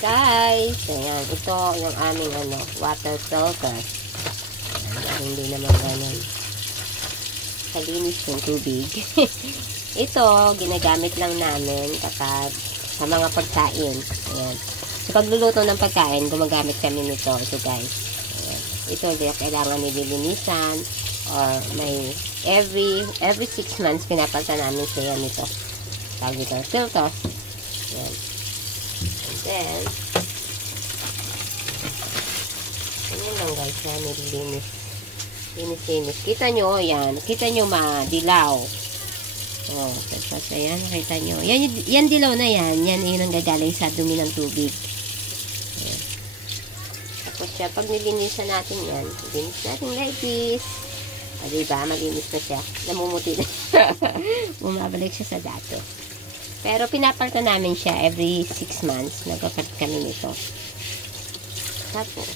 Guys, ayan, ito yung aming water filter. Hindi naman ganun kalinis yung tubig. Ito, ginagamit lang namin kapag sa mga pagkain. Ayan. Sa pagluluto ng pagkain, gumagamit kami nito. Ito guys. Ayan. Ito, kailangan nililinisan or may every 6 months pinapalitan namin siya nito. Tawag dito, filter. Ayan. Then, ganyan lang guys, yan, nililinis. Linis. Kita nyo, yan. Kita nyo madilaw. Oh, tapos, ayan, nakita nyo. Yan dilaw na yan. Yan ang gagaling sa dumi ng tubig. Ayan. Tapos siya, pag nilinisan natin yan, linis natin like this. O, diba, malinis na siya. Namumuti na. Bumabalik siya sa dato. Pero pinapalitan namin siya every 6 months. Nagpapalit kami nito. Tapos,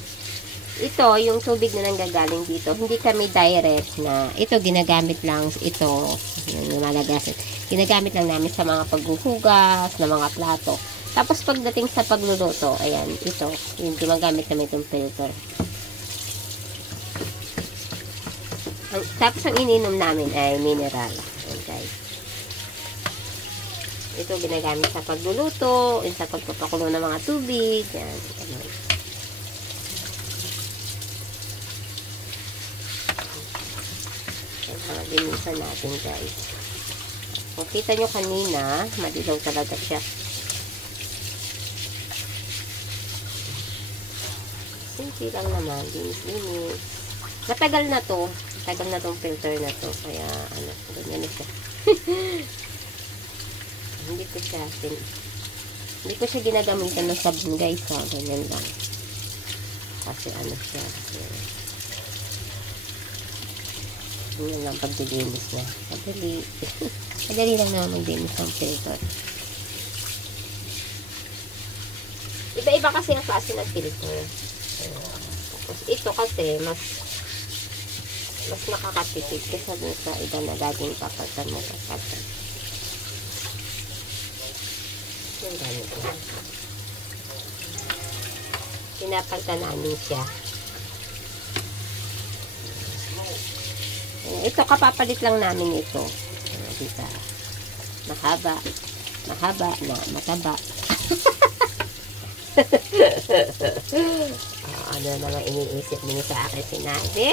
ito, yung tubig na nanggagaling dito, hindi kami direct na, ito, ginagamit lang ito, yung malagasan. Ginagamit lang namin sa mga paghuhugas, na mga plato. Tapos, pagdating sa pagluluto, ayan, ito, yung gumagamit namin itong filter. Tapos, ang ininom namin ay mineral. Ayan, guys. Ito ginagamit sa pagluluto, sa pagpapakulo ng mga tubig. Yan. Yan ang linisan natin guys. Kung kita nyo kanina, madilaw talaga siya. Simple lang naman. Linis. Matagal na to. Matagal na tong filter na to. Kaya, ganyan na siya. Hindi ko siya ginagamitan ng sabon guys, ha. Ganyan lang. Kasi siya. Ganyan lang pagdilinis niya. Madali lang naman maglinis ng filter. Iba-iba kasi ang klase ng filter. Tapos ito kasi mas nakakatipid kasi dun sa iba na laging papalitan mo. Yung gamit ko. Pinapalitan namin siya. Ito, kapapalit lang namin ito. Dito. Mahaba na mataba. Ano naman iniisip niyo sa akin sinabi?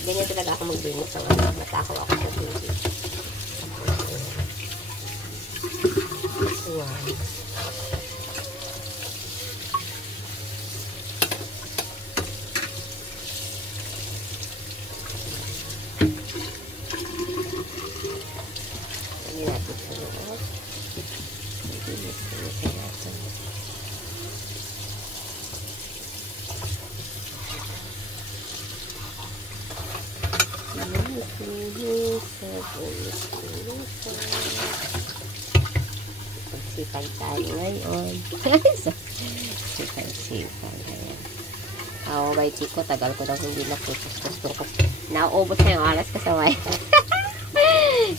Ganyan talaga ako maglinis ng matakaw ako sa tubig. Wow. Lagyan natin sa loob. Maglinis natin. Sipag tayo ngayon. Sipag. Ako ba chiko, tagal ko daw hindi naputos. Nauubos na yung oras kasaway.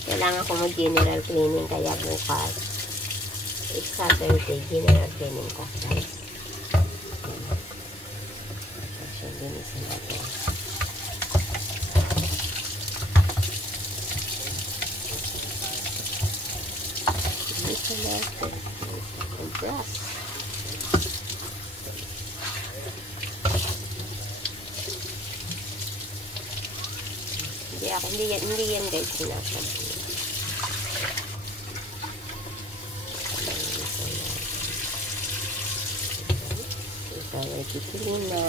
Kailangan ko mag-general cleaning kaya bukas. It's Saturday, general cleaning ko. Guys. Kasi linisin natin. And brush. Hindi yan guys sinasab. Pipili na.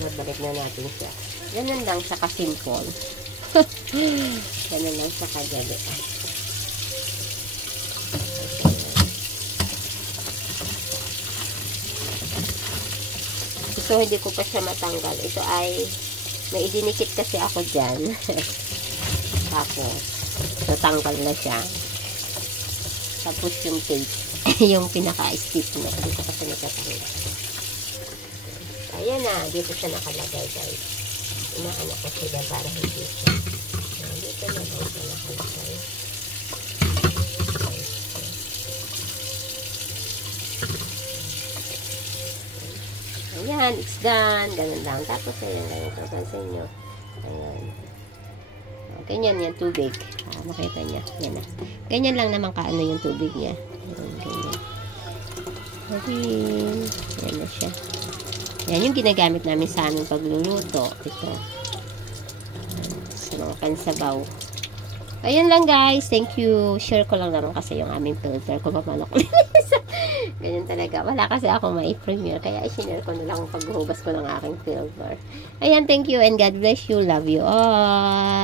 Nabalik na natin siya. Ganun lang sa kasimple. Ganun lang sa kadali. So, hindi ko pa siya matanggal. Ito ay, may idinikit kasi ako dyan. Tapos, natanggal na siya. Tapos yung tape, yung pinaka-stick na. Hindi ko kasi natatanggal. Ayan na, dito siya nakalagay, guys. Inaanak ko sila para hindi siya. Dito na daw siya nakalagay. Ayan, it's done. Ganun lang. Tapos, ayan, ganito. Pansin nyo. Ayan. Ganyan yan, tubig. Makita niya. Yan na. Ganyan lang naman kaano yung tubig niya. Ayan, ganyan. Ayan. Yan na siya. Yan yung ginagamit namin sa aming pagluluto. Ito. Sa mga pansabaw. Ayan lang guys. Thank you. Share ko lang naman kasi yung aming filter. Kung paano ko linis. Ganyan talaga. Wala kasi ako mai-premiere. Kaya i-share ko na lang paghuhugas ko ng aking filter. Ayan. Thank you and God bless you. Love you all.